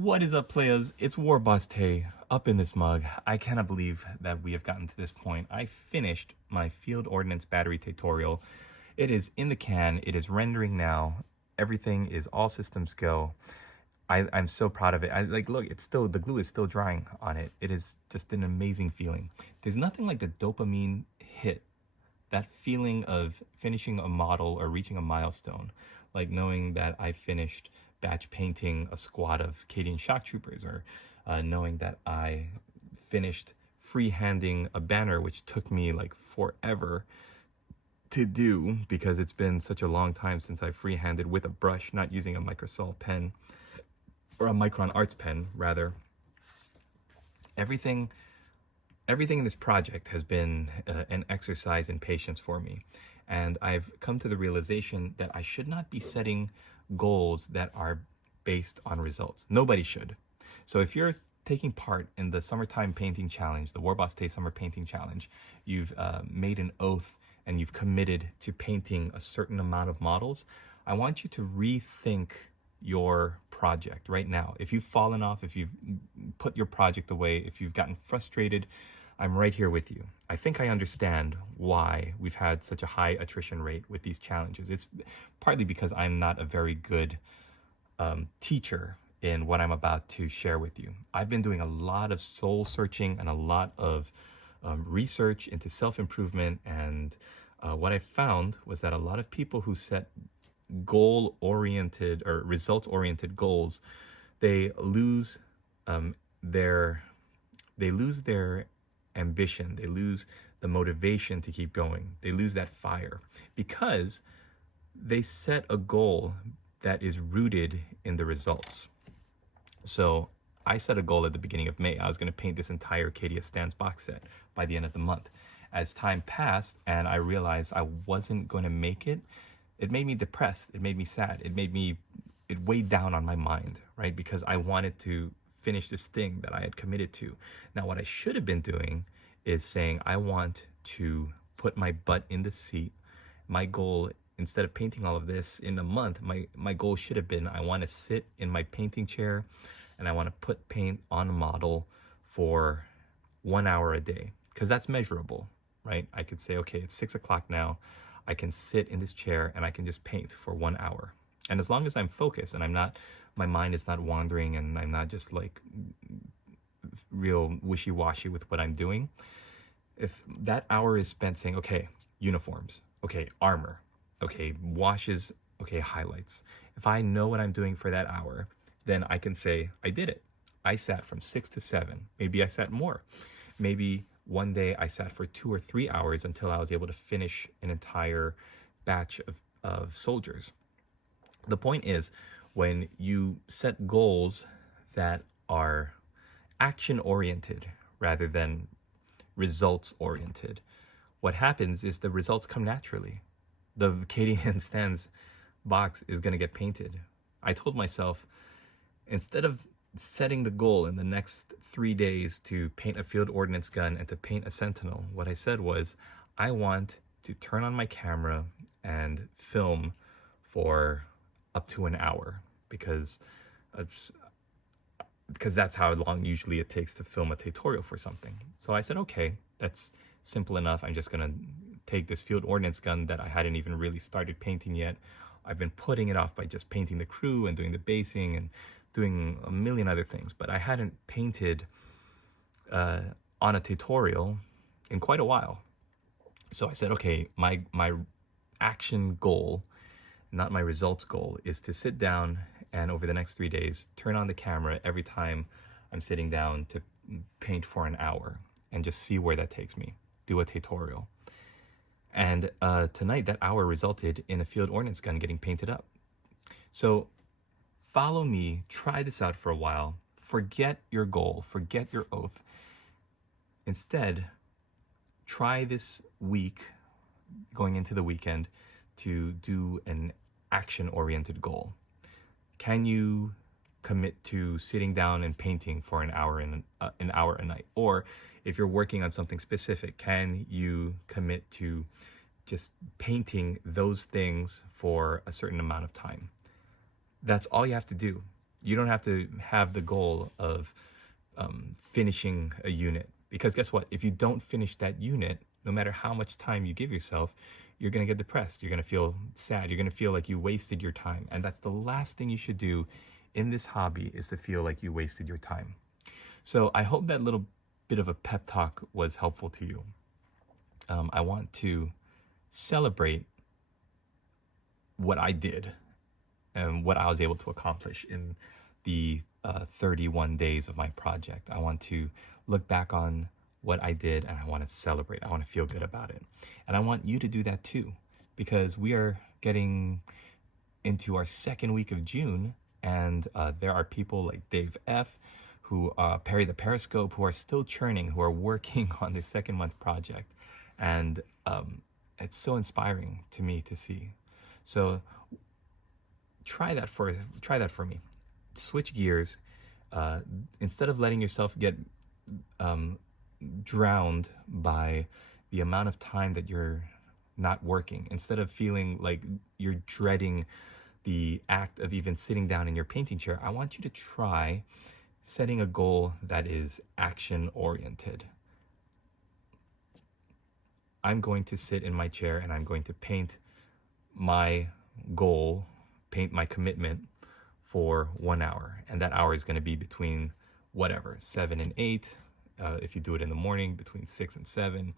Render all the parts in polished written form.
What is up, players? It's War Boss Tay up in this mug. I cannot believe that we have gotten to this point. I finished my field ordnance battery tutorial. It is in the can. It is rendering now. Everything is all systems go. I'm so proud of it. Look, it's still, the glue is still drying on it. It is just an amazing feeling. There's nothing like the dopamine hit, that feeling of finishing a model or reaching a milestone, like knowing that I finished batch painting a squad of Cadian shock troopers, or knowing that I finished freehanding a banner, which took me like forever to do because it's been such a long time since I freehanded with a brush, not using a Microsoft pen, or a Micron Arts pen rather. Everything in this project has been an exercise in patience for me. And I've come to the realization that I should not be setting goals that are based on results. Nobody should. So if you're taking part in the Summertime Painting Challenge, the War Boss Day Summer Painting Challenge, you've made an oath and you've committed to painting a certain amount of models, I want you to rethink your project right now. If you've fallen off, if you've put your project away, if you've gotten frustrated, I'm right here with you. I think I understand why we've had such a high attrition rate with these challenges. It's partly because I'm not a very good teacher in what I'm about to share with you. I've been doing a lot of soul searching and a lot of research into self-improvement, and what I found was that a lot of people who set goal-oriented or results-oriented goals, they lose their ambition, they lose the motivation to keep going, they lose that fire because they set a goal that is rooted in the results. So I set a goal at the beginning of May. I was going to paint this entire Cadia Stands box set by the end of the month. As time passed and I realized I wasn't going to make it, it made me depressed. It made me sad. It weighed down on my mind, right? Because I wanted to finish this thing that I had committed to. Now, what I should have been doing is saying, I want to put my butt in the seat. My goal, instead of painting all of this in a month, my goal should have been, I want to sit in my painting chair and I want to put paint on a model for 1 hour a day, because that's measurable, right? I could say, okay, it's 6 o'clock now. I can sit in this chair and I can just paint for 1 hour. And as long as I'm focused and my mind is not wandering and I'm not just like real wishy-washy with what I'm doing, if that hour is spent saying, okay, uniforms, okay, armor, okay, washes, okay, highlights. If I know what I'm doing for that hour, then I can say, I did it. I sat from 6 to 7. Maybe I sat more. Maybe one day I sat for 2 or 3 hours until I was able to finish an entire batch of soldiers. The point is, when you set goals that are action-oriented rather than results-oriented, what happens is the results come naturally. The Cadian Stands box is going to get painted. I told myself, instead of setting the goal in the next 3 days to paint a field ordnance gun and to paint a sentinel, what I said was, I want to turn on my camera and film for up to an hour, because that's how long usually it takes to film a tutorial for something. So I said, okay, that's simple enough. I'm just gonna take this field ordnance gun that I hadn't even really started painting yet. I've been putting it off by just painting the crew and doing the basing and doing a million other things, but I hadn't painted on a tutorial in quite a while. So I said, okay, my action goal, not my results goal, is to sit down and over the next 3 days, turn on the camera every time I'm sitting down to paint for an hour and just see where that takes me, do a tutorial. And tonight, that hour resulted in a field ordnance gun getting painted up. So follow me, try this out for a while, forget your goal, forget your oath. Instead, try this week, going into the weekend, to do an action-oriented goal. Can you commit to sitting down and painting for an hour a night? Or if you're working on something specific, can you commit to just painting those things for a certain amount of time? That's all you have to do. You don't have to have the goal of finishing a unit, because guess what? If you don't finish that unit, no matter how much time you give yourself, you're going to get depressed. You're going to feel sad. You're going to feel like you wasted your time. And that's the last thing you should do in this hobby, is to feel like you wasted your time. So I hope that little bit of a pep talk was helpful to you. I want to celebrate what I did and what I was able to accomplish in the 31 days of my project. I want to look back on what I did, and I want to celebrate. I want to feel good about it. And I want you to do that too, because we are getting into our second week of June, and there are people like Dave F., who Perry the Periscope, who are still churning, who are working on their second month project. And it's so inspiring to me to see. So try that for me. Switch gears. Instead of letting yourself get drowned by the amount of time that you're not working, instead of feeling like you're dreading the act of even sitting down in your painting chair, I want you to try setting a goal that is action oriented. I'm going to sit in my chair and I'm going to paint my goal, paint my commitment for 1 hour. And that hour is going to be between whatever, 7 and 8. If you do it in the morning, between 6 and 7.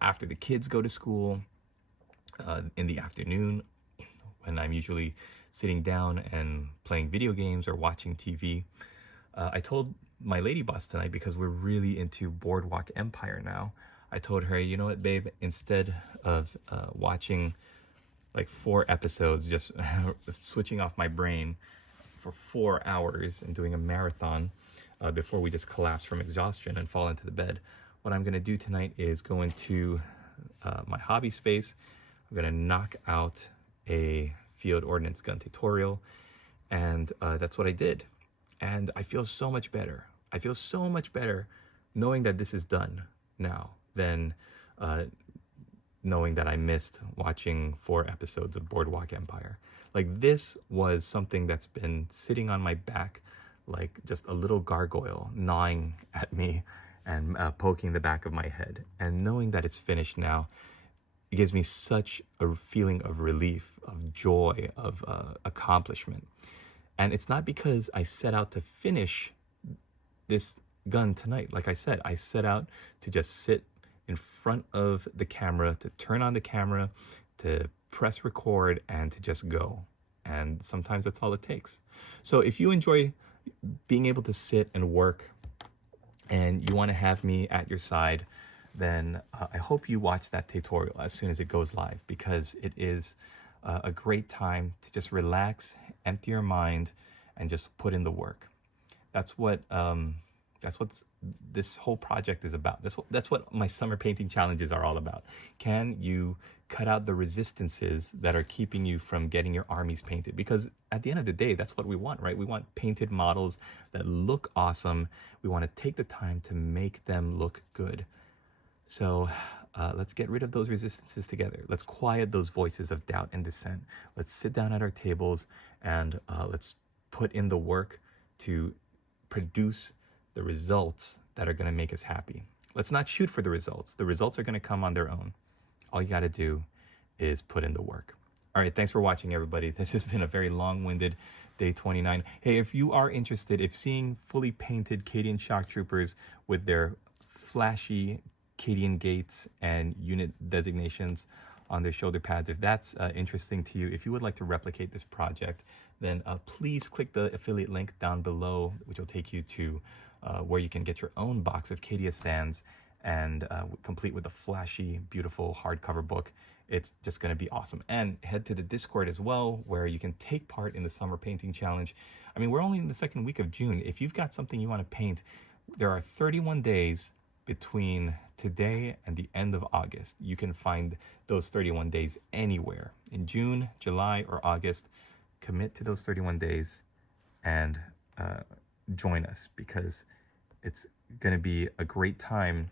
After the kids go to school, in the afternoon, when I'm usually sitting down and playing video games or watching TV. I told my lady boss tonight, because we're really into Boardwalk Empire now, I told her, you know what, babe, instead of watching like 4 episodes, just switching off my brain for 4 hours and doing a marathon before we just collapse from exhaustion and fall into the bed, what I'm going to do tonight is go into my hobby space. I'm going to knock out a field ordnance gun tutorial, and that's what I did. And I feel so much better. I feel so much better knowing that this is done now than knowing that I missed watching 4 episodes of Boardwalk Empire. Like, this was something that's been sitting on my back like just a little gargoyle, gnawing at me and poking the back of my head. And knowing that it's finished now, it gives me such a feeling of relief, of joy, of accomplishment. And it's not because I set out to finish this gun tonight. Like I said, I set out to just sit in front of the camera, to turn on the camera, to press record, and to just go. And sometimes that's all it takes. So if you enjoy being able to sit and work, and you want to have me at your side, then I hope you watch that tutorial as soon as it goes live, because it is a great time to just relax, empty your mind, and just put in the work. That's what this whole project is about. That's what my summer painting challenges are all about. Can you cut out the resistances that are keeping you from getting your armies painted? Because at the end of the day, that's what we want, right? We want painted models that look awesome. We want to take the time to make them look good. So let's get rid of those resistances together. Let's quiet those voices of doubt and dissent. Let's sit down at our tables and let's put in the work to produce the results that are going to make us happy. Let's not shoot for the results. The results are going to come on their own. All you got to do is put in the work. All right, thanks for watching, everybody. This has been a very long-winded day 29. Hey, if you are interested, if seeing fully painted Cadian shock troopers with their flashy Cadian gates and unit designations on their shoulder pads, if that's interesting to you, if you would like to replicate this project, then please click the affiliate link down below, which will take you to where you can get your own box of Cadia stands, and complete with a flashy, beautiful hardcover book. It's just going to be awesome. And head to the Discord as well, where you can take part in the Summer Painting Challenge. I mean, we're only in the second week of June. If you've got something you want to paint, there are 31 days between today and the end of August. You can find those 31 days anywhere in June, July, or August. Commit to those 31 days and join us, because it's going to be a great time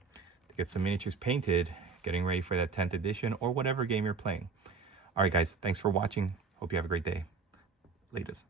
to get some miniatures painted, getting ready for that 10th edition or whatever game you're playing. All right, guys, thanks for watching. Hope you have a great day. Latest.